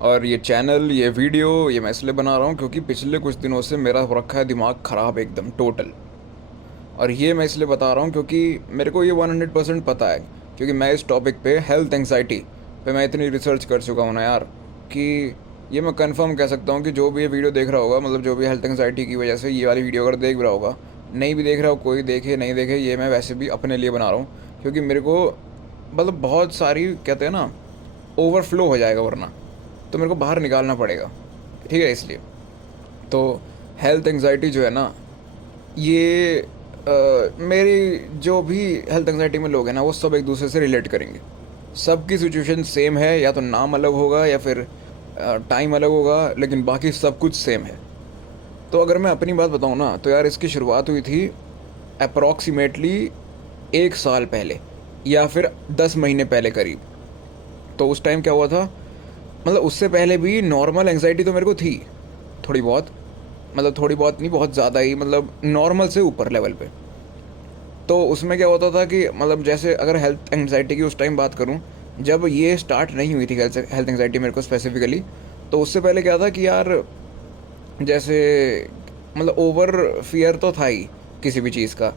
और ये चैनल, ये वीडियो, ये मैं इसलिए बना रहा हूँ क्योंकि पिछले कुछ दिनों से मेरा हो रखा है दिमाग ख़राब एकदम टोटल। और ये मैं इसलिए बता रहा हूँ क्योंकि मेरे को ये 100% पता है, क्योंकि मैं इस टॉपिक पे हेल्थ एंग्जाइटी पे मैं इतनी रिसर्च कर चुका हूँ ना यार, कि ये मैं कंफर्म कह सकता हूँ कि जो भी ये वीडियो देख रहा होगा, मतलब जो भी हेल्थ एंग्जाइटी की वजह से ये वाली वीडियो अगर देख रहा होगा, नहीं भी देख रहा हो, कोई देखे नहीं देखे, ये मैं वैसे भी अपने लिए बना रहा हूँ। क्योंकि मेरे को मतलब बहुत सारी कहते हैं ना, ओवरफ्लो हो जाएगा वरना, तो मेरे को बाहर निकालना पड़ेगा। ठीक है, इसलिए तो हेल्थ एंग्जाइटी जो है ना, ये मेरी जो भी हेल्थ एंग्जाइटी में लोग हैं ना, वो सब एक दूसरे से रिलेट करेंगे। सबकी सिचुएशन सेम है, या तो नाम अलग होगा या फिर टाइम अलग होगा, लेकिन बाकी सब कुछ सेम है। तो अगर मैं अपनी बात बताऊँ ना, तो यार इसकी शुरुआत हुई थी अप्रॉक्सीमेटली 1 साल पहले, या फिर 10 महीने पहले करीब। तो उस टाइम क्या हुआ था, मतलब उससे पहले भी नॉर्मल एंग्जाइटी तो मेरे को थी, थोड़ी बहुत, मतलब थोड़ी बहुत नहीं, बहुत ज़्यादा ही, मतलब नॉर्मल से ऊपर लेवल पे। तो उसमें क्या होता था कि मतलब जैसे अगर हेल्थ एंग्जाइटी की उस टाइम बात करूं, जब ये स्टार्ट नहीं हुई थी हेल्थ एंग्जाइटी मेरे को स्पेसिफिकली, तो उससे पहले क्या था कि यार जैसे मतलब ओवर फियर तो था ही किसी भी चीज़ का,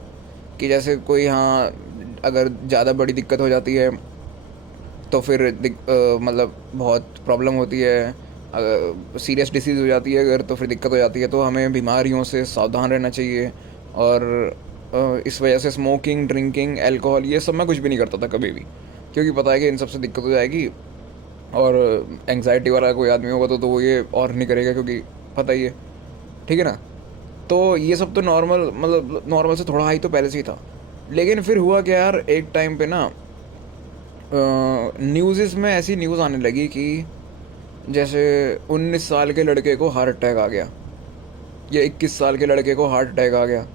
कि जैसे कोई, हाँ, अगर ज़्यादा बड़ी दिक्कत हो जाती है तो फिर मतलब बहुत प्रॉब्लम होती है। अगर सीरियस डिसीज़ हो जाती है अगर, तो फिर दिक्कत हो जाती है, तो हमें बीमारियों से सावधान रहना चाहिए। और इस वजह से स्मोकिंग, ड्रिंकिंग, अल्कोहल, ये सब मैं कुछ भी नहीं करता था कभी भी, क्योंकि पता है कि इन सब से दिक्कत हो जाएगी। और एंग्जाइटी वाला कोई आदमी होगा तो वो ये और नहीं करेगा, क्योंकि पता ही है। ठीक है ना। तो ये सब तो नॉर्मल, मतलब नॉर्मल से थोड़ा हाई तो पहले से ही था। लेकिन फिर हुआ क्या यार, एक टाइम पे ना न्यूज़ में ऐसी न्यूज़ आने लगी कि जैसे 19 साल के लड़के को हार्ट अटैक आ गया, या 21 साल के लड़के को हार्ट अटैक आ गया।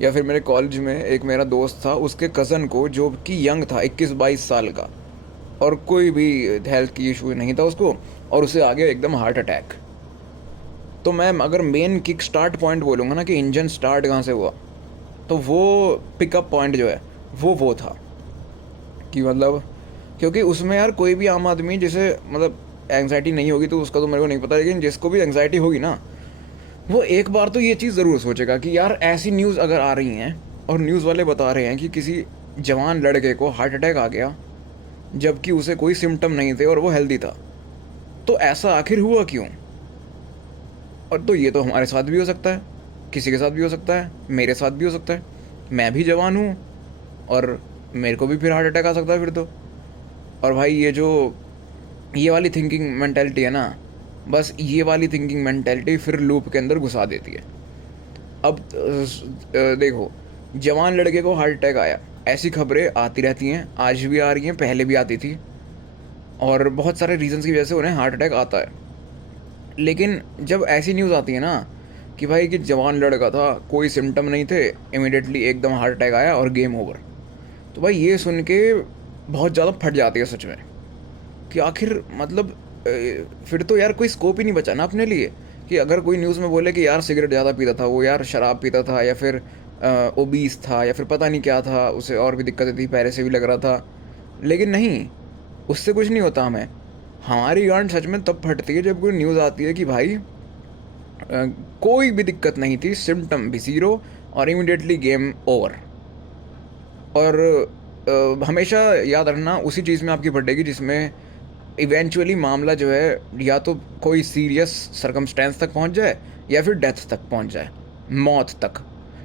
या फिर मेरे कॉलेज में एक मेरा दोस्त था, उसके कज़न को, जो कि यंग था, 21-22 साल का, और कोई भी हेल्थ की इशू नहीं था उसको, और उसे आ गया एकदम हार्ट अटैक। तो मैं अगर मेन किक स्टार्ट पॉइंट बोलूँगा ना, कि इंजन स्टार्ट कहाँ से हुआ, तो वो पिकअप पॉइंट जो है वो था कि मतलब, क्योंकि उसमें यार कोई भी आम आदमी जिसे मतलब एंग्जाइटी नहीं होगी तो उसका तो मेरे को नहीं पता, लेकिन जिसको भी एंग्जाइटी होगी ना, वो एक बार तो ये चीज़ ज़रूर सोचेगा कि यार ऐसी न्यूज़ अगर आ रही हैं और न्यूज़ वाले बता रहे हैं कि किसी जवान लड़के को हार्ट अटैक आ गया, जबकि उसे कोई सिम्टम नहीं थे और वो हेल्दी था, तो ऐसा आखिर हुआ क्यों? और तो ये तो हमारे साथ भी हो सकता है, किसी के साथ भी हो सकता है, मेरे साथ भी हो सकता है। मैं भी जवान हूँ, और मेरे को भी फिर हार्ट अटैक आ सकता है फिर तो। और भाई ये वाली थिंकिंग मेंटेलिटी है ना, बस ये वाली थिंकिंग मेंटेलिटी फिर लूप के अंदर घुसा देती है। अब देखो, जवान लड़के को हार्ट अटैक आया, ऐसी खबरें आती रहती हैं, आज भी आ रही हैं, पहले भी आती थी, और बहुत सारे रीजंस की वजह से उन्हें हार्ट अटैक आता है। लेकिन जब ऐसी न्यूज़ आती है ना कि भाई कि जवान लड़का था, कोई सिम्टम नहीं थे, इमिडिएटली एकदम हार्ट अटैक आया और गेम ओवर, तो भाई ये सुन के बहुत ज़्यादा फट जाती है सच में, कि आखिर मतलब फिर तो यार कोई स्कोप ही नहीं बचा ना अपने लिए। कि अगर कोई न्यूज़ में बोले कि यार सिगरेट ज़्यादा पीता था वो, यार शराब पीता था, या फिर ओबीस था, या फिर पता नहीं क्या था, उसे और भी दिक्कतें थी, पहले से भी लग रहा था, लेकिन नहीं, उससे कुछ नहीं होता हमें। हमारी गांड सच में तब फटती है जब कोई न्यूज़ आती है कि भाई कोई भी दिक्कत नहीं थी, सिम्टम भी ज़ीरो, और इमिडिएटली गेम ओवर। और हमेशा याद रखना, उसी चीज़ में आपकी फटेगी जिसमें इवेंचुअली मामला जो है, या तो कोई सीरियस सरकमस्टेंस तक पहुंच जाए, या फिर डेथ तक पहुंच जाए, मौत तक,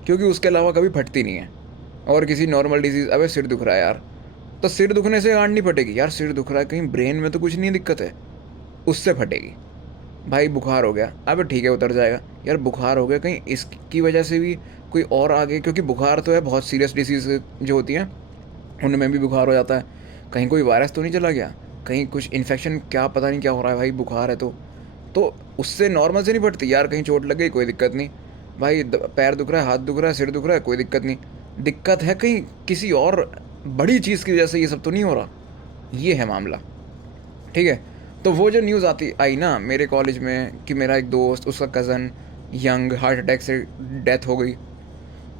क्योंकि उसके अलावा कभी फटती नहीं है। और किसी नॉर्मल डिजीज़, अबे सिर दुख रहा है यार, तो सिर दुखने से गांड नहीं फटेगी, यार सिर दुख रहा है, कहीं ब्रेन में तो कुछ नहीं दिक्कत है, उससे फटेगी। भाई बुखार हो गया, अबे ठीक है उतर जाएगा, यार बुखार हो गया, कहीं इसकी वजह से भी कोई और आगे, क्योंकि बुखार तो है, बहुत सीरियस डिसीज़ जो होती हैं उनमें भी बुखार हो जाता है, कहीं कोई वायरस तो नहीं चला गया, कहीं कुछ इन्फेक्शन, क्या पता नहीं क्या हो रहा है भाई, बुखार है तो उससे नॉर्मल से नहीं फटती यार, कहीं चोट लग गई कोई दिक्कत नहीं, भाई पैर दुख रहा है, हाथ दुख रहा है, सिर दुख रहा है, कोई दिक्कत नहीं। दिक्कत है कहीं किसी और बड़ी चीज़ की वजह से ये सब तो नहीं हो रहा, ये है मामला। ठीक है। तो वो जो न्यूज़ आती आई ना मेरे कॉलेज में कि मेरा एक दोस्त, उसका कज़न यंग हार्ट अटैक से डेथ हो गई,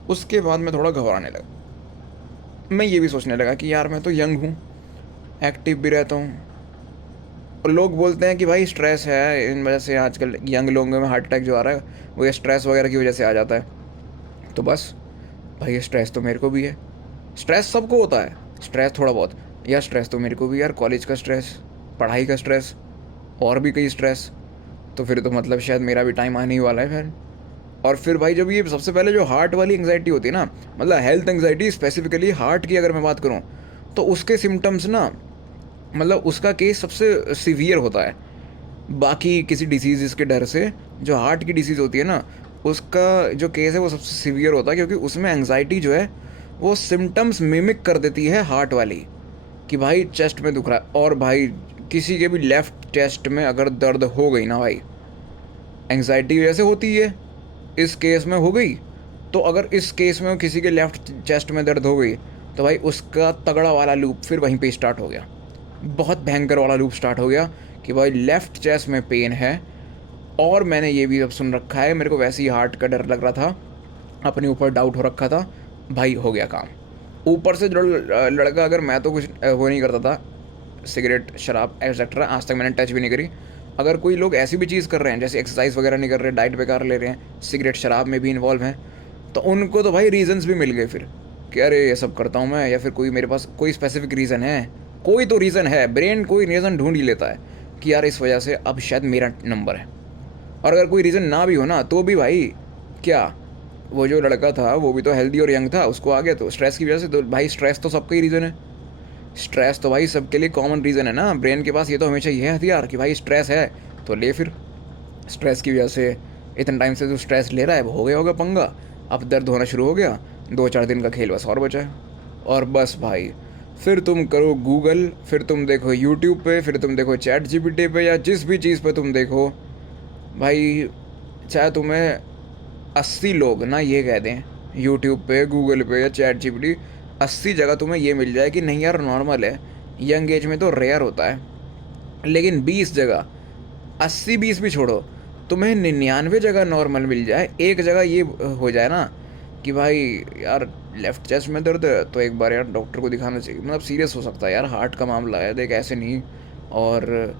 उसके बाद मैं थोड़ा घबराने लगा। मैं ये भी सोचने लगा कि यार मैं तो यंग हूँ, एक्टिव भी रहता हूँ, लोग बोलते हैं कि भाई स्ट्रेस है, इन वजह से आजकल यंग लोगों में हार्ट अटैक जो आ रहा है वो ये स्ट्रेस वगैरह की वजह से आ जाता है। तो बस भाई स्ट्रेस तो मेरे को भी है, स्ट्रेस सबको होता है, स्ट्रेस थोड़ा बहुत, यार स्ट्रेस तो मेरे को भी यार, कॉलेज का स्ट्रेस, पढ़ाई का स्ट्रेस, और भी कई स्ट्रेस। तो फिर तो मतलब शायद मेरा भी टाइम आने ही वाला है फिर। और फिर भाई जब ये सबसे पहले जो हार्ट वाली एंग्जाइटी होती है ना, मतलब हेल्थ एंग्जाइटी स्पेसिफिकली हार्ट की अगर मैं बात करूँ, तो उसके सिम्टम्स ना, मतलब उसका केस सबसे सीवियर होता है बाकी किसी डिसीज़ के डर से। जो हार्ट की डिसीज़ होती है ना, उसका जो केस है वो सबसे सीवियर होता है, क्योंकि उसमें एंग्जाइटी जो है वो सिम्टम्स मिमिक कर देती है हार्ट वाली, कि भाई चेस्ट में दुख रहा है। और भाई किसी के भी लेफ़्ट चेस्ट में अगर दर्द हो गई ना भाई, एंग्जाइटी की वजह से होती है, इस केस में हो गई, तो अगर इस केस में किसी के लेफ़्ट चेस्ट में दर्द हो गई, तो भाई उसका तगड़ा वाला लूप फिर वहीं पे स्टार्ट हो गया, बहुत भयंकर वाला लूप स्टार्ट हो गया कि भाई लेफ़्ट चेस्ट में पेन है। और मैंने ये भी अब सुन रखा है, मेरे को वैसे ही हार्ट का डर लग रहा था, अपने ऊपर डाउट हो रखा था, भाई हो गया काम। ऊपर से जो लड़का, अगर मैं तो कुछ वो नहीं करता था, सिगरेट शराब एक्सेट्रा आज तक मैंने टच भी नहीं करी। अगर कोई लोग ऐसी भी चीज़ कर रहे हैं, जैसे एक्सरसाइज वगैरह नहीं कर रहे, डाइट बेकार ले रहे हैं, सिगरेट शराब में भी इन्वॉल्व हैं, तो उनको तो भाई रीजंस भी मिल गए फिर कि अरे ये सब करता हूँ मैं, या फिर कोई मेरे पास कोई स्पेसिफिक रीज़न है, कोई तो रीज़न है, ब्रेन कोई रीज़न ढूंढ ही लेता है कि यार इस वजह से अब शायद मेरा नंबर है। और अगर कोई रीज़न ना भी हो ना, तो भी भाई क्या, वो जो लड़का था वो भी तो हेल्दी और यंग था, उसको आ गया तो स्ट्रेस की वजह से। तो भाई स्ट्रेस तो सबका ही रीज़न है, स्ट्रेस तो भाई सबके लिए कॉमन रीज़न है ना, ब्रेन के पास ये तो हमेशा ये है हथियार कि भाई स्ट्रेस है तो ले फिर। स्ट्रेस की वजह से इतने टाइम से जो स्ट्रेस ले रहा है वो हो गया होगा पंगा, अब दर्द होना शुरू हो गया, 2-4 दिन का खेल बस और बचा है। और बस भाई फिर तुम करो गूगल, फिर तुम देखो यूट्यूब पे, फिर तुम देखो चैट जीपीटी पे, या जिस भी चीज़ पे तुम देखो भाई, चाहे तुम्हें 80 लोग ना ये कह दें यूट्यूब पे, गूगल पे या चैट जीपीटी, 80 जगह तुम्हें ये मिल जाए कि नहीं यार नॉर्मल है, यंग एज में तो रेयर होता है। लेकिन 20 जगह, 80-20 भी छोड़ो, तुम्हें 99 जगह नॉर्मल मिल जाए, एक जगह ये हो जाए ना कि भाई यार लेफ़्ट चेस्ट में दर्द है, तो एक बार यार डॉक्टर को दिखाना चाहिए, मतलब सीरियस हो सकता है यार, हार्ट का मामला है देख, ऐसे नहीं। और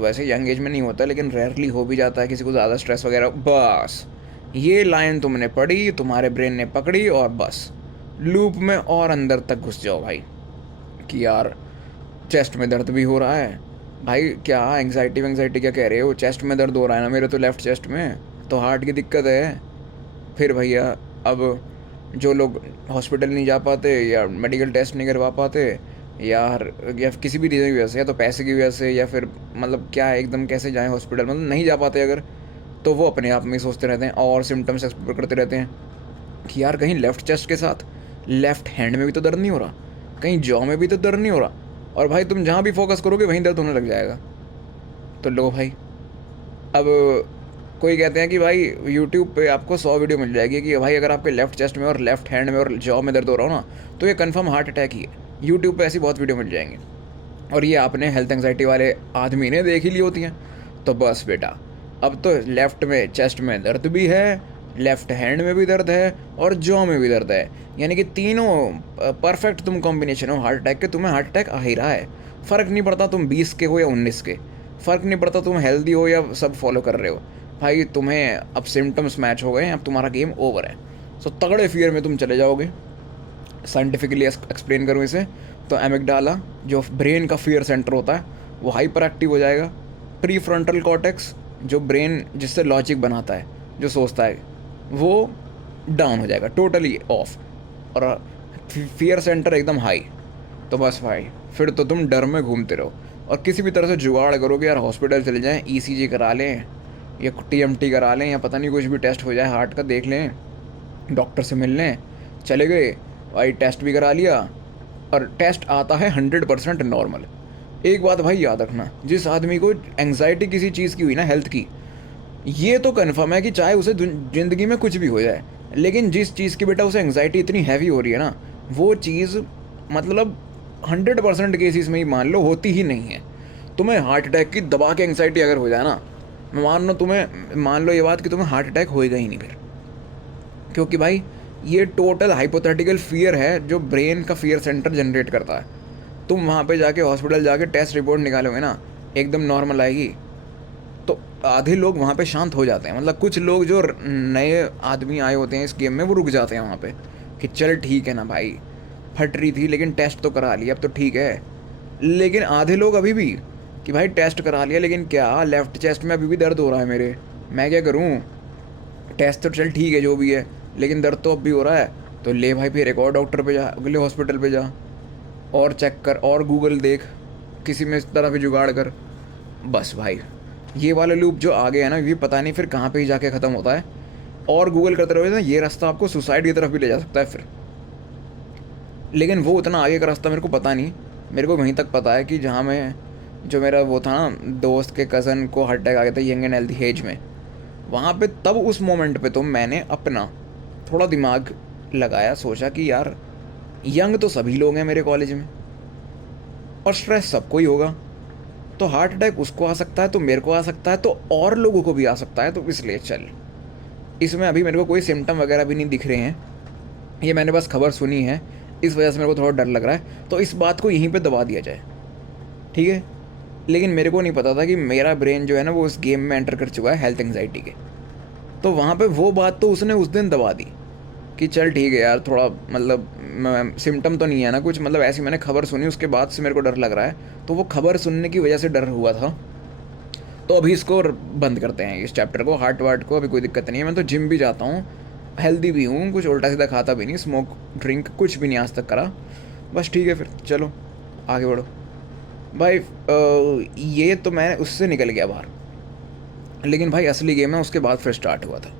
वैसे यंग एज में नहीं होता, लेकिन रेयरली हो भी जाता है किसी को ज़्यादा स्ट्रेस वगैरह। बस ये लाइन तुमने पढ़ी, तुम्हारे ब्रेन ने पकड़ी, और बस लूप में और अंदर तक घुस जाओ भाई कि यार चेस्ट में दर्द भी हो रहा है। भाई क्या एंग्जाइटी वेंग्जाइटी क्या कह रहे हो, चेस्ट में दर्द हो रहा है ना मेरे तो, लेफ़्ट चेस्ट में, तो हार्ट की दिक्कत है। फिर भैया अब जो लोग हॉस्पिटल नहीं जा पाते, या मेडिकल टेस्ट नहीं करवा पाते, या किसी भी रीज़न की वजह से, या तो पैसे की वजह से, या फिर मतलब क्या है एकदम कैसे जाएं हॉस्पिटल, मतलब नहीं जा पाते अगर, तो वो अपने आप में ही सोचते रहते हैं और सिम्टम्स एक्सप्लोर करते रहते हैं कि यार कहीं लेफ़्ट चेस्ट के साथ लेफ़्ट हैंड में भी तो दर्द नहीं हो रहा, कहीं जॉ में भी तो दर्द नहीं हो रहा। और भाई तुम जहाँ भी फोकस करोगे वहीं दर्द होने लग जाएगा। तो लो भाई, अब कोई कहते हैं कि भाई यूट्यूब पे आपको 100 वीडियो मिल जाएगी कि भाई अगर आपके लेफ़्ट चेस्ट में और लेफ़्ट हैंड में और जॉ में दर्द हो रहा हो ना, तो ये कंफर्म हार्ट अटैक ही है। यूट्यूब पे ऐसी बहुत वीडियो मिल जाएंगी, और ये आपने हेल्थ एंग्जाइटी वाले आदमी ने देख ही ली होती हैं। तो बस बेटा, अब तो लेफ़्ट में चेस्ट में दर्द भी है, लेफ़्ट हैंड में भी दर्द है, और जॉ में भी दर्द है, यानी कि तीनों परफेक्ट तुम कॉम्बिनेशन हो हार्ट अटैक के। तुम्हें हार्ट अटैक आ ही रहा है, फ़र्क नहीं पड़ता तुम 20 के हो या 19 के, फ़र्क नहीं पड़ता तुम हेल्दी हो या सब फॉलो कर रहे हो, भाई तुम्हें अब सिम्टम्स मैच हो गए हैं, अब तुम्हारा गेम ओवर है। सो तगड़े फियर में तुम चले जाओगे। साइंटिफिकली एक्सप्लेन करूँ इसे, तो एमिगडाला जो ब्रेन का फियर सेंटर होता है वो हाइपर एक्टिव हो जाएगा। प्री फ्रंटल कॉर्टेक्स जो ब्रेन जिससे लॉजिक बनाता है, जो सोचता है, वो डाउन हो जाएगा, टोटली ऑफ, और फियर सेंटर एकदम हाई। तो बस भाई फिर तो तुम डर में घूमते रहो, और किसी भी तरह से जुगाड़ करोगे यार, हॉस्पिटल चले जाएं, ईसीजी करा लें, या टीएमटी करा लें, या पता नहीं कुछ भी टेस्ट हो जाए हार्ट का, देख लें, डॉक्टर से मिल लें, चले गए भाई, टेस्ट भी करा लिया, और टेस्ट आता है 100% नॉर्मल। एक बात भाई याद रखना, जिस आदमी को एंग्जाइटी किसी चीज़ की हुई ना, हेल्थ की, ये तो कन्फर्म है कि चाहे उसे ज़िंदगी में कुछ भी हो जाए, लेकिन जिस चीज़ की बेटा उसे एंग्जाइटी इतनी हैवी हो रही है ना, वो चीज़ मतलब 100% केसेस में ही मान लो होती ही नहीं है। तुम्हें हार्ट अटैक की दबा के एंग्जाइटी अगर हो जाए ना, मान लो ये बात कि तुम्हें हार्ट अटैक होएगा ही नहीं फिर, क्योंकि भाई ये टोटल हाइपोथेटिकल फियर है जो ब्रेन का फियर सेंटर जनरेट करता है। तुम वहाँ पे जाके हॉस्पिटल जाके टेस्ट रिपोर्ट निकालोगे ना, एकदम नॉर्मल आएगी, तो आधे लोग वहाँ पे शांत हो जाते हैं। मतलब कुछ लोग जो नए आदमी आए होते हैं इस गेम में वो रुक जाते हैं वहाँ पे कि चल ठीक है ना भाई, फट रही थी लेकिन टेस्ट तो करा लिया, अब तो ठीक है। लेकिन आधे लोग अभी भी कि भाई टेस्ट करा लिया लेकिन क्या, लेफ़्ट चेस्ट में अभी भी दर्द हो रहा है मेरे, मैं क्या करूँ, टेस्ट तो चल ठीक है जो भी है, लेकिन दर्द तो अब भी हो रहा है। तो ले भाई फिर एक और डॉक्टर पे जा, अगले हॉस्पिटल पे जा, और चेक कर, और गूगल देख, किसी में इस तरह भी जुगाड़ कर। बस भाई ये वाला लूप जो आगे है ना, ये पता नहीं फिर कहाँ पे ही जाके ख़त्म होता है। और गूगल करते रहोगे ना, ये रास्ता आपको सुसाइड की तरफ भी ले जा सकता है फिर। लेकिन वो उतना आगे का रास्ता मेरे को पता नहीं, मेरे को वहीं तक पता है कि जहाँ मैं, जो मेरा वो था ना, दोस्त के कज़न को हार्ट अटैक आ गया था यंग एंड हेल्दी एज में, वहाँ पे तब उस मोमेंट पे तो मैंने अपना थोड़ा दिमाग लगाया, सोचा कि यार यंग तो सभी लोग हैं मेरे कॉलेज में, और स्ट्रेस सबको ही होगा, तो हार्ट अटैक उसको आ सकता है, तो मेरे को आ सकता है, तो और लोगों को भी आ सकता है, तो इसलिए चल, इसमें अभी मेरे को कोई सिम्टम वगैरह भी नहीं दिख रहे हैं, ये मैंने बस खबर सुनी है, इस वजह से मेरे को थोड़ा डर लग रहा है, तो इस बात को यहीं पे दबा दिया जाए, ठीक है। लेकिन मेरे को नहीं पता था कि मेरा ब्रेन जो है ना वो उस गेम में एंटर कर चुका है हेल्थ एंग्जाइटी के। तो वहाँ पे वो बात तो उसने उस दिन दबा दी कि चल ठीक है यार, थोड़ा मतलब सिम्टम तो नहीं है ना कुछ, मतलब ऐसी मैंने खबर सुनी, उसके बाद से मेरे को डर लग रहा है, तो वो खबर सुनने की वजह से डर हुआ था। तो अभी इसको बंद करते हैं, इस चैप्टर को, हार्ट वार्ट को अभी कोई दिक्कत नहीं है, मैं तो जिम भी जाता हूँ, हेल्दी भी हूँ, कुछ उल्टा सीधा खाता भी नहीं, स्मोक ड्रिंक कुछ भी नहीं आज तक करा, बस ठीक है फिर चलो आगे बढ़ो भाई। ये तो मैं उससे निकल गया बाहर, लेकिन भाई असली गेम है उसके बाद फिर स्टार्ट हुआ था।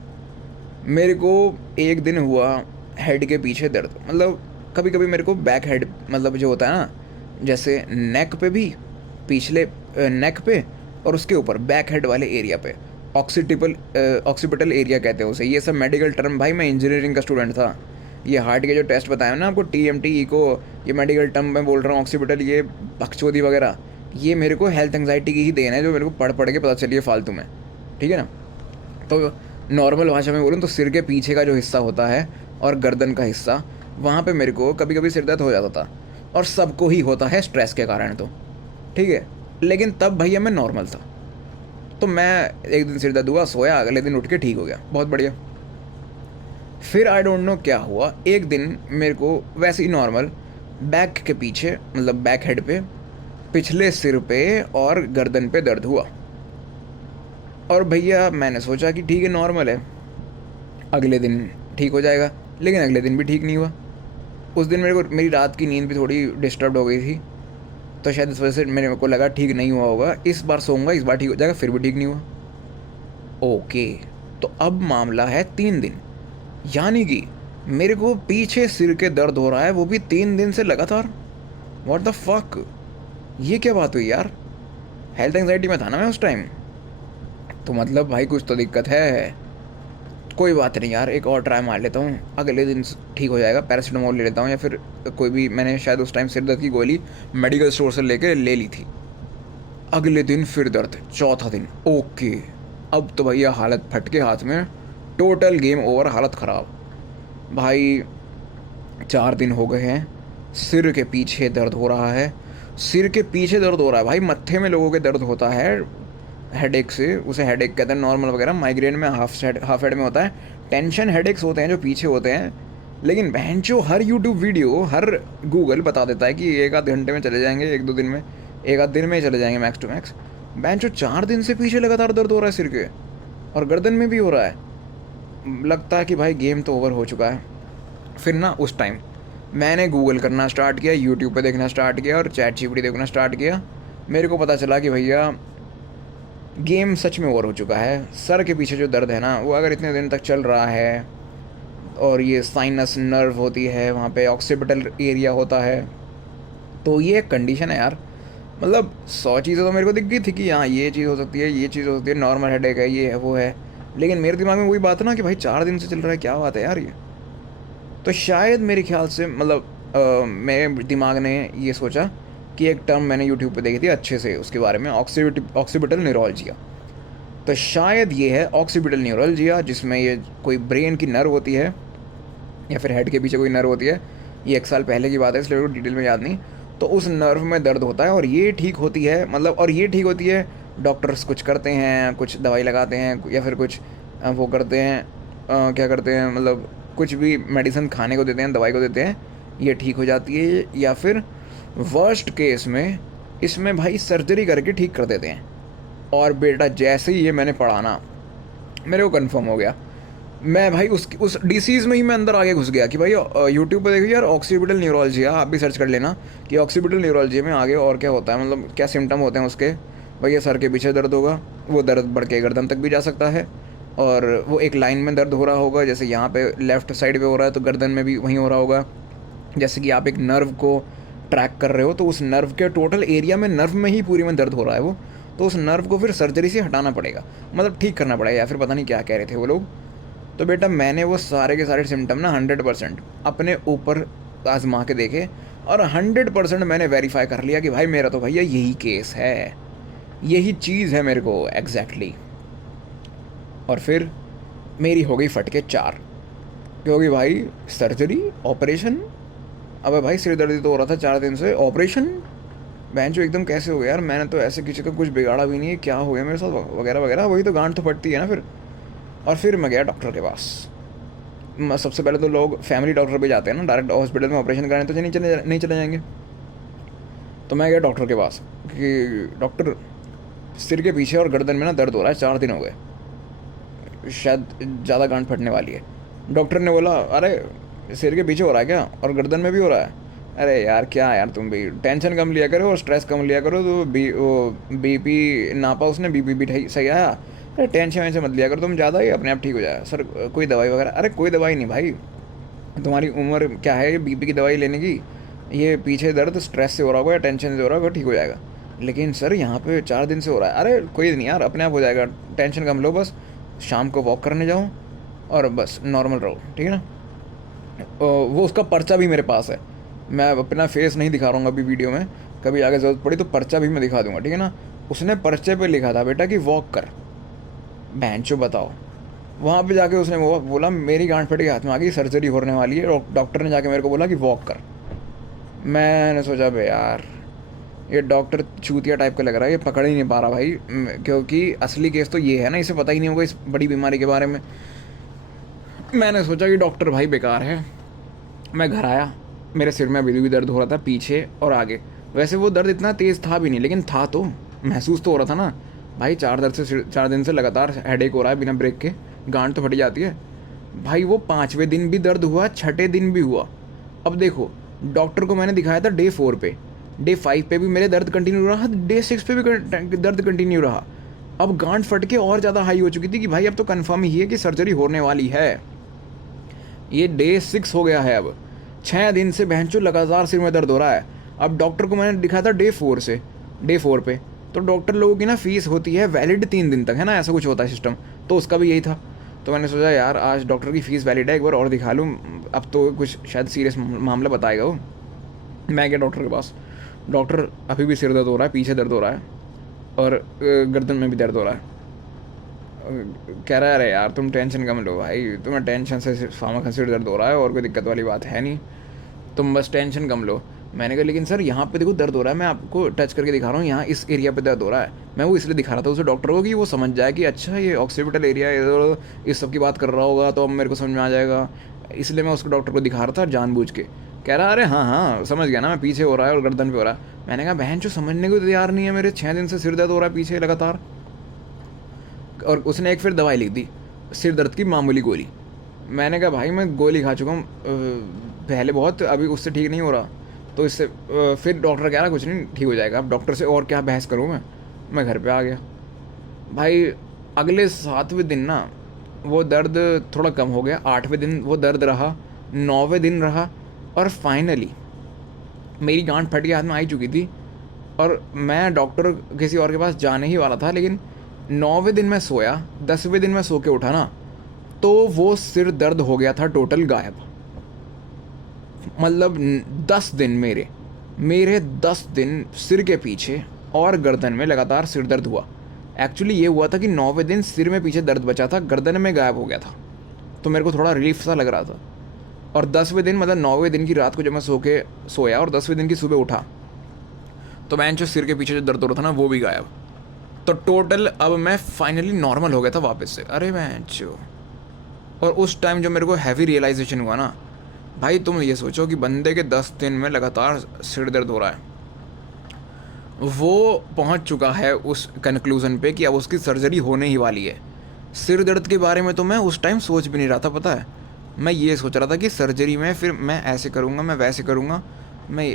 मेरे को एक दिन हुआ हेड के पीछे दर्द, मतलब कभी कभी मेरे को बैक हेड, मतलब जो होता है ना, जैसे नेक पे भी, पिछले नेक पे और उसके ऊपर बैक हेड वाले एरिया पे, ऑक्सीपिटल एरिया कहते हैं उसे, ये सब मेडिकल टर्म भाई, मैं इंजीनियरिंग का स्टूडेंट था, ये हार्ट के जो टेस्ट बताए ना आपको, TMT इको, ये मेडिकल टर्म मैं बोल रहा हूँ, ऑक्सीपिटल, ये बकचोदी वगैरह, ये मेरे को हेल्थ एंग्जाइटी की ही देन है, जो मेरे को पढ़ पढ़ के पता चली है फालतू में, ठीक है ना। तो नॉर्मल भाषा में बोलूँ तो सिर के पीछे का जो हिस्सा होता है और गर्दन का हिस्सा, वहाँ पे मेरे को कभी कभी सिर दर्द हो जाता था, और सबको ही होता है स्ट्रेस के कारण, तो ठीक है। लेकिन तब भैया मैं नॉर्मल था, तो मैं एक दिन सिर दर्द हुआ, सोया, अगले दिन उठ के ठीक हो गया, बहुत बढ़िया। फिर आई डोंट नो क्या हुआ, एक दिन मेरे को वैसे ही नॉर्मल बैक के पीछे, मतलब बैक हेड पे, पिछले सिर पे और गर्दन पे दर्द हुआ, और भैया मैंने सोचा कि ठीक है नॉर्मल है, अगले दिन ठीक हो जाएगा, लेकिन अगले दिन भी ठीक नहीं हुआ। उस दिन मेरे को, मेरी रात की नींद भी थोड़ी डिस्टर्ब हो गई थी, तो शायद इस वजह से मेरे को लगा ठीक नहीं हुआ होगा, इस बार सोऊंगा, इस बार ठीक हो जाएगा, फिर भी ठीक नहीं हुआ। ओके, तो अब मामला है 3 दिन, यानी कि मेरे को पीछे सिर के दर्द हो रहा है, वो भी 3 दिन से लगातार। व्हाट द फक, ये क्या बात हुई यार, हेल्थ एंग्जाइटी में था ना मैं उस टाइम, तो मतलब भाई कुछ तो दिक्कत है। कोई बात नहीं यार, एक और ट्राई मार लेता हूँ, अगले दिन ठीक हो जाएगा, पैरासीटामोल ले लेता हूँ, या फिर कोई भी, मैंने शायद उस टाइम सिर दर्द की गोली मेडिकल स्टोर से लेके ले ली थी। अगले दिन फिर दर्द, चौथा दिन, ओके, अब तो भैया हालत फटके हाथ में, टोटल गेम ओवर, हालत ख़राब भाई। 4 दिन हो गए हैं, सिर के पीछे दर्द हो रहा है, सिर के पीछे दर्द हो रहा है भाई, मत्थे में लोगों के दर्द होता है हेडेक से, उसे हेडेक कहते हैं नॉर्मल वगैरह, माइग्रेन में हाफ हेड में होता है, टेंशन हेडेक्स होते हैं जो पीछे होते हैं। लेकिन बहनचो हर यूट्यूब वीडियो, हर गूगल बता देता है कि 1 आध घंटे में चले जाएंगे, 1-2 दिन में, 1 आध दिन में ही चले जाएंगे मैक्स टू मैक्स। बहनचो 4 दिन से पीछे लगातार दर्द हो रहा है सिर के, और गर्दन में भी हो रहा है, लगता है कि भाई गेम तो ओवर हो चुका है। फिर ना उस टाइम मैंने गूगल करना स्टार्ट किया, यूट्यूब पे देखना स्टार्ट किया, और ChatGPT देखना स्टार्ट किया। मेरे को पता चला कि भैया गेम सच में ओवर हो चुका है, सर के पीछे जो दर्द है ना, वो अगर इतने दिन तक चल रहा है, और ये साइनस नर्व होती है, वहाँ पे ऑक्सीपिटल एरिया होता है, तो ये एक कंडीशन है यार। मतलब 100 चीज़ें तो मेरे को दिख गई थी कि हाँ ये चीज़ हो सकती है, ये चीज़ हो सकती है, नॉर्मल हेडेक है, ये है वो है, लेकिन मेरे दिमाग में वही बात है ना कि भाई 4 दिन से चल रहा है, क्या बात है यार ये। तो शायद मेरे ख्याल से, मतलब मेरे दिमाग ने ये सोचा कि एक टर्म मैंने यूट्यूब पे देखी थी अच्छे से उसके बारे में, ऑक्सीपिटल न्यूरोलजिया, तो शायद ये है ऑक्सीपिटल न्यूरोलजिया, जिसमें ये कोई ब्रेन की नर्व होती है, या फिर हेड के पीछे कोई नर्व होती है। ये 1 साल पहले की बात है, इसलिए डिटेल में याद नहीं। तो तो उस नर्व में दर्द होता है और ये ठीक होती है, मतलब, और ये ठीक होती है। डॉक्टर्स कुछ करते हैं, कुछ दवाई लगाते हैं या फिर कुछ वो करते हैं, क्या करते हैं, मतलब कुछ भी मेडिसिन खाने को देते हैं, दवाई को देते हैं, ये ठीक हो जाती है। या फिर वर्स्ट केस में इसमें भाई सर्जरी करके ठीक कर देते हैं। और बेटा जैसे ही ये मैंने पढ़ा ना, मेरे को कंफर्म हो गया। मैं भाई उस डिसीज़ में ही मैं अंदर आगे घुस गया कि भाई यूट्यूब पर देखिए यार, ऑक्सीपिटल न्यूरोलॉजी है, आप भी सर्च कर लेना कि ऑक्सीपिटल न्यूरोलॉजी में आगे और क्या होता है, मतलब क्या सिम्टम होते हैं उसके। भैया सर के पीछे दर्द होगा, वो दर्द बढ़ के गर्दन तक भी जा सकता है, और वो एक लाइन में दर्द हो रहा होगा, जैसे यहाँ पे लेफ़्ट साइड पे हो रहा है तो गर्दन में भी वहीं हो रहा होगा। जैसे कि आप एक नर्व को ट्रैक कर रहे हो तो उस नर्व के टोटल एरिया में, नर्व में ही पूरी में दर्द हो रहा है वो, तो उस नर्व को फिर सर्जरी से हटाना पड़ेगा, मतलब ठीक करना पड़ेगा, या फिर पता नहीं क्या कह रहे थे वो लोग। तो बेटा मैंने वो सारे के सारे सिम्टम ना 100% अपने ऊपर आजमा के देखे, और 100% मैंने वेरीफाई कर लिया कि भाई मेरा तो भैया यही केस है, यही चीज़ है मेरे को एग्जैक्टली। और फिर मेरी हो गई फटके 4, क्योंकि भाई सर्जरी, ऑपरेशन, अबे भाई सिर दर्द तो हो रहा था 4 दिन से, ऑपरेशन, बहन जो एकदम कैसे हो गया यार, मैंने तो ऐसे किसी का कुछ बिगाड़ा भी नहीं है, क्या हो गया मेरे साथ वगैरह वगैरह, वही तो गांठ तो फटती है ना फिर। और फिर मैं गया डॉक्टर के पास। सबसे पहले तो लोग फैमिली डॉक्टर पे जाते हैं ना, डायरेक्ट हॉस्पिटल में ऑपरेशन कराने तो नहीं चले जाएंगे। तो मैं गया डॉक्टर के पास कि डॉक्टर सिर के पीछे और गर्दन में ना दर्द हो रहा है, 4 दिन हो गए, शायद ज़्यादा गांठ फटने वाली है। डॉक्टर ने बोला अरे सिर के पीछे हो रहा है क्या, और गर्दन में भी हो रहा है? अरे यार क्या यार, तुम भी टेंशन कम लिया करो और स्ट्रेस कम लिया करो। तो बीपी नापा उसने, बीपी भी सही आया। अरे टेंशन वैसे मत लिया करो तुम ज़्यादा, ही अपने आप ठीक हो जाएगा। सर कोई दवाई वगैरह? अरे कोई दवाई नहीं भाई, तुम्हारी उम्र क्या है बीपी की दवाई लेने की, ये पीछे दर्द स्ट्रेस से हो रहा होगा या टेंशन से हो रहा होगा, ठीक हो जाएगा। लेकिन सर यहाँ पे 4 दिन से हो रहा है। अरे कोई नहीं यार, अपने आप हो जाएगा, टेंशन कम लो, बस शाम को वॉक करने जाओ और बस नॉर्मल रहो, ठीक है ना। वो उसका पर्चा भी मेरे पास है, मैं अपना फेस नहीं दिखा रहा हूँ अभी वीडियो में, कभी आगे ज़रूरत पड़ी तो पर्चा भी मैं दिखा दूंगा, ठीक है ना। उसने पर्चे पे लिखा था बेटा कि वॉक कर। भैंचो बताओ, वहाँ पे जाके उसने वो बोला मेरी गांठ फटी हाथ में आ गई, सर्जरी होने वाली है, और डॉक्टर ने जाके मेरे को बोला कि वॉक कर। मैंने सोचा बे यार ये डॉक्टर चूतिया टाइप का लग रहा है, ये पकड़ ही नहीं पा रहा भाई, क्योंकि असली केस तो ये है ना, इसे पता ही नहीं होगा इस बड़ी बीमारी के बारे में। मैंने सोचा कि डॉक्टर भाई बेकार है। मैं घर आया, मेरे सिर में अभी भी दर्द हो रहा था पीछे और आगे। वैसे वो दर्द इतना तेज़ था भी नहीं, लेकिन था तो, महसूस तो हो रहा था ना भाई। 4 दिन से लगातार हेडेक हो रहा है बिना ब्रेक के, गांठ तो फटी जाती है भाई। वो 5वें दिन भी दर्द हुआ, 6ठे दिन भी हुआ। अब देखो, डॉक्टर को मैंने दिखाया था डे 4 पे, डे 5 पे भी मेरे दर्द कंटिन्यू रहा, डे 6 पे भी दर्द कंटिन्यू रहा। अब गांठ फट के और ज़्यादा हाई हो चुकी थी कि भाई अब तो कन्फर्म ही है कि सर्जरी होने वाली है। ये डे 6 हो गया है, अब 6 दिन से बहनचो लगातार सिर में दर्द हो रहा है। अब डॉक्टर को मैंने दिखाया था डे 4 पे, तो डॉक्टर लोगों की ना फीस होती है वैलिड 3 दिन तक, है ना, ऐसा कुछ होता है सिस्टम, तो उसका भी यही था। तो मैंने सोचा यार आज डॉक्टर की फ़ीस वैलिड है, एक बार और दिखा लूँ, अब तो कुछ शायद सीरियस मामला बताएगा वो। मैं गया डॉक्टर के पास। डॉक्टर अभी भी सिर दर्द हो रहा है, पीछे दर्द हो रहा है, और गर्दन में भी दर्द हो रहा है। कह रहा है अरे यार तुम टेंशन कम लो भाई, तुम्हें टेंशन से खामा सिर दर्द हो रहा है और कोई दिक्कत वाली बात है नहीं, तुम बस टेंशन कम लो। मैंने कहा लेकिन सर यहाँ पे देखो दर्द हो रहा है, मैं आपको टच करके दिखा रहा हूँ, यहाँ इस एरिया पे दर्द हो रहा है। मैं वो इसलिए दिखा रहा था उसे डॉक्टर को कि वो समझ जाए कि अच्छा ये ऑक्सीपिटल एरिया है, इस सब की बात कर रहा होगा तो अब मेरे को समझ में आ जाएगा, इसलिए मैं उसको डॉक्टर को दिखा रहा था जानबूझ के। कह रहा अरे हाँ हाँ समझ गया ना, मैं पीछे हो रहा है और गर्दन पे हो रहा है। मैंने कहा बहन जो समझने को तैयार नहीं है, मेरे 6 दिन से सिर दर्द हो रहा है पीछे लगातार। और उसने एक फिर दवाई लिख दी, सिर दर्द की मामूली गोली। मैंने कहा भाई मैं गोली खा चुका हूँ पहले बहुत, अभी उससे ठीक नहीं हो रहा, तो इससे फिर डॉक्टर कह रहा कुछ नहीं ठीक हो जाएगा। अब डॉक्टर से और क्या बहस करूँ मैं घर पे आ गया भाई। अगले 7वें दिन ना वो दर्द थोड़ा कम हो गया, 8वें दिन वो दर्द रहा, 9वें दिन रहा, और फाइनली मेरी गांठ फट के हाथ में आई चुकी थी, और मैं डॉक्टर किसी और के पास जाने ही वाला था। लेकिन 9वें दिन मैं सोया, 10वें दिन मैं सो के उठा ना, तो वो सिर दर्द हो गया था टोटल गायब। मतलब 10 दिन मेरे 10 दिन सिर के पीछे और गर्दन में लगातार सिर दर्द हुआ। एक्चुअली ये हुआ था कि 9वें दिन सिर में पीछे दर्द बचा था, गर्दन में गायब हो गया था, तो मेरे को थोड़ा रिलीफ सा लग रहा था। और 10वें दिन मतलब 9वें दिन की रात को जब मैं सोया और 10वें दिन की सुबह उठा, तो मैं जो सिर के पीछे जो दर्द हो रहा था ना वो भी गायब। तो टोटल अब मैं फाइनली नॉर्मल हो गया था वापस से। अरे मैं जो, और उस टाइम जो मेरे को हैवी रियलाइजेशन हुआ ना भाई, तुम ये सोचो कि बंदे के 10 दिन में लगातार सिर दर्द हो रहा है, वो पहुंच चुका है उस कंक्लूज़न पे कि अब उसकी सर्जरी होने ही वाली है। सिर दर्द के बारे में तो मैं उस टाइम सोच भी नहीं रहा था, पता है। मैं ये सोच रहा था कि सर्जरी में फिर मैं ऐसे करूँगा, मैं वैसे करूँगा, मैं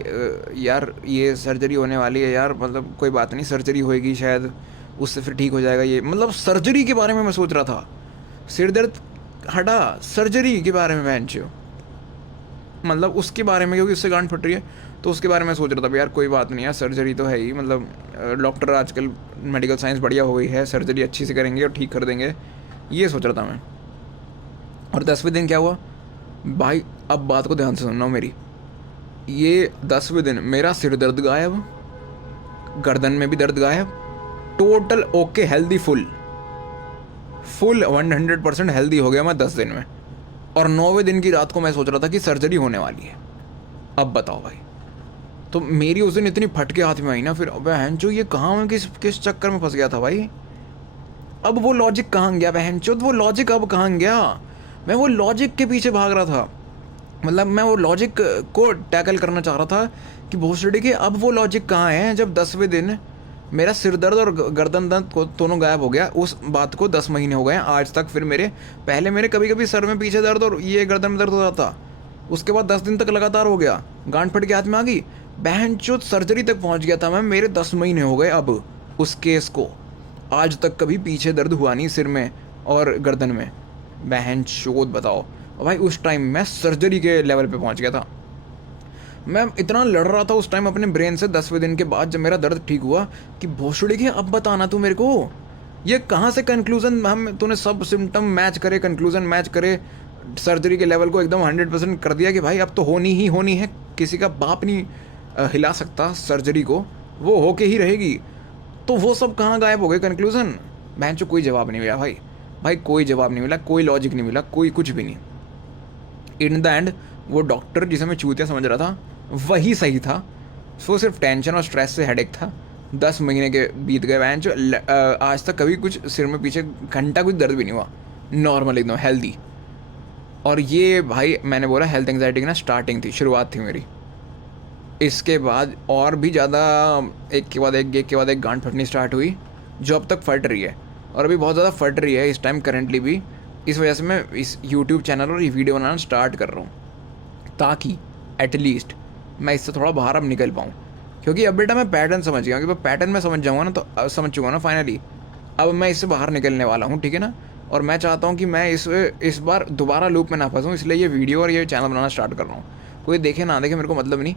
यार ये सर्जरी होने वाली है यार, मतलब कोई बात नहीं, सर्जरी होएगी शायद, उससे फिर ठीक हो जाएगा ये, मतलब सर्जरी के बारे में मैं सोच रहा था। सिर दर्द हटा, सर्जरी के बारे में बेंचो, मतलब उसके बारे में, क्योंकि उससे गांठ फट रही है तो उसके बारे में सोच रहा था यार कोई बात नहीं यार, सर्जरी तो है ही, मतलब डॉक्टर आजकल मेडिकल साइंस बढ़िया हो गई है, सर्जरी अच्छी से करेंगे और ठीक कर देंगे, ये सोच रहा था मैं। और 10वें दिन क्या हुआ भाई, अब बात को ध्यान से सुनना मेरी। ये 10वें दिन मेरा सिर दर्द गायब, गर्दन में भी दर्द गायब, total okay, healthy, full 100% healthy हो गया मैं 10 दिन में। और 9वें दिन की रात को मैं सोच रहा था कि सर्जरी होने वाली है। अब बताओ भाई, तो मेरी उस दिन इतनी फटके हाथ में आई ना, फिर बहन चो ये कहाँ मैं किस चक्कर में फंस गया था भाई। अब वो लॉजिक कहाँ गया बहन चो, वो लॉजिक अब कहाँ गया। मैं वो लॉजिक के पीछे भाग रहा था, मतलब मैं वो लॉजिक को टैकल करना चाह रहा था कि भोसड़ी के अब वो लॉजिक कहाँ है, जब 10वें दिन मेरा सिर दर्द और गर्दन दर्द को दोनों गायब हो गया। उस बात को 10 महीने हो गए आज तक। फिर पहले मेरे कभी कभी सर में पीछे दर्द और ये गर्दन में दर्द हो जाता, उसके बाद 10 दिन तक लगातार हो गया, गांठ फट के हाथ में आ गई, बहन चोत सर्जरी तक पहुंच गया था मैं। मेरे 10 महीने हो गए अब उस केस को, आज तक कभी पीछे दर्द हुआ नहीं सिर में और गर्दन में। बहन चोत बताओ भाई, उस टाइम मैं सर्जरी के लेवल पे पहुंच गया था। मैं इतना लड़ रहा था उस टाइम अपने ब्रेन से 10वें दिन के बाद जब मेरा दर्द ठीक हुआ कि भोसड़ी के अब बताना तू मेरे को, ये कहाँ से कंक्लूज़न, हम तूने सब सिम्टम मैच करे, कंक्लूज़न मैच करे, सर्जरी के लेवल को एकदम 100% कर दिया कि भाई अब तो होनी ही होनी है, किसी का बाप नहीं हिला सकता सर्जरी को, वो होके ही रहेगी। तो वो सब कहाँ गायब हो गए कंक्लूज़न। बहन चो कोई जवाब नहीं मिला भाई कोई जवाब नहीं मिला, कोई लॉजिक नहीं मिला, कोई कुछ भी नहीं। इन द एंड वो डॉक्टर जिसे मैं चूतिया समझ रहा था वही सही था, वो सिर्फ टेंशन और स्ट्रेस से हेडेक था। 10 महीने के बीत गए बहन चो, आज तक कभी कुछ सिर में पीछे घंटा कुछ दर्द भी नहीं हुआ, नॉर्मल एकदम हेल्दी। और ये भाई मैंने बोला हेल्थ एंग्जाइटी की ना स्टार्टिंग थी, शुरुआत थी मेरी। इसके बाद और भी ज़्यादा एक के बाद एक गांठ फटनी स्टार्ट हुई, जो अब तक फट रही है और अभी बहुत ज़्यादा फट रही है इस टाइम करेंटली भी। इस वजह से मैं इस यूट्यूब चैनल और ये वीडियो बनाना स्टार्ट कर रहा हूँ ताकि एटलीस्ट मैं इससे थोड़ा बाहर अब निकल पाऊँ। क्योंकि अब बेटा मैं पैटर्न समझ गया, क्योंकि पैटर्न में समझ जाऊँगा ना, तो समझ चुका ना फाइनली, अब मैं इससे बाहर निकलने वाला हूँ, ठीक है ना। और मैं चाहता हूँ कि मैं इस बार दोबारा लूप में ना फंसूँ, इसलिए ये वीडियो और ये चैनल बनाना स्टार्ट कर रहा हूँ। कोई देखे ना देखे मेरे को मतलब नहीं,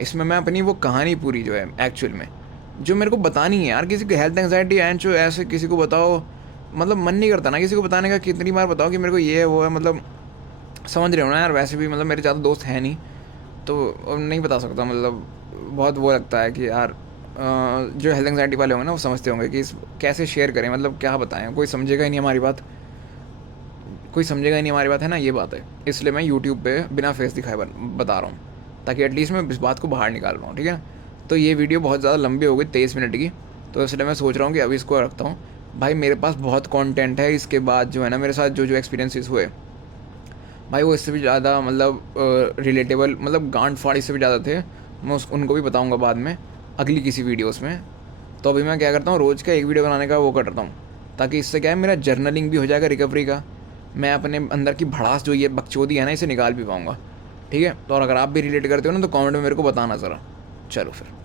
इसमें मैं अपनी वो कहानी पूरी जो है एक्चुअल में जो मेरे को बतानी है यार, किसी को हेल्थ एंग्जाइटी एंड जो ऐसे किसी को बताओ, मतलब मन नहीं करता ना किसी को बताने का, कितनी बार बताओ कि मेरे को ये है वो है, मतलब समझ रहे हो ना यार। वैसे भी मतलब मेरे ज़्यादा दोस्त हैं नहीं, तो नहीं बता सकता, मतलब बहुत वो लगता है कि यार जो हेल्थ एंग्जाइटी वाले होंगे ना वो समझते होंगे कि कैसे शेयर करें, मतलब क्या बताएं, कोई समझेगा ही नहीं हमारी बात, कोई समझेगा ही नहीं हमारी बात, है ना, ये बात है। इसलिए मैं यूट्यूब पे बिना फेस दिखाए बता रहा हूँ, ताकि एटलीस्ट मैं इस बात को बाहर निकाल रहा हूँ, ठीक है। तो ये वीडियो बहुत ज़्यादा लंबी हो गई, 23 मिनट की, तो इसलिए मैं सोच रहा हूँ कि अभी इसको रखता हूँ। भाई मेरे पास बहुत कंटेंट है इसके बाद जो है ना, मेरे साथ जो एक्सपीरियंसेस हुए भाई, वो इससे भी ज़्यादा मतलब रिलेटेबल, मतलब गांठ फाड़ इससे भी ज़्यादा थे। मैं उनको भी बताऊँगा बाद में अगली किसी वीडियोस में। तो अभी मैं क्या करता हूँ, रोज़ का एक वीडियो बनाने का वो करता हूँ, ताकि इससे क्या है मेरा जर्नलिंग भी हो जाएगा रिकवरी का, मैं अपने अंदर की भड़ास जो ये बकचोदी है ना इसे निकाल भी पाऊँगा, ठीक है। तो और अगर आप भी रिलेट करते हो ना तो कमेंट में मेरे को बताना ज़रा। चलो फिर।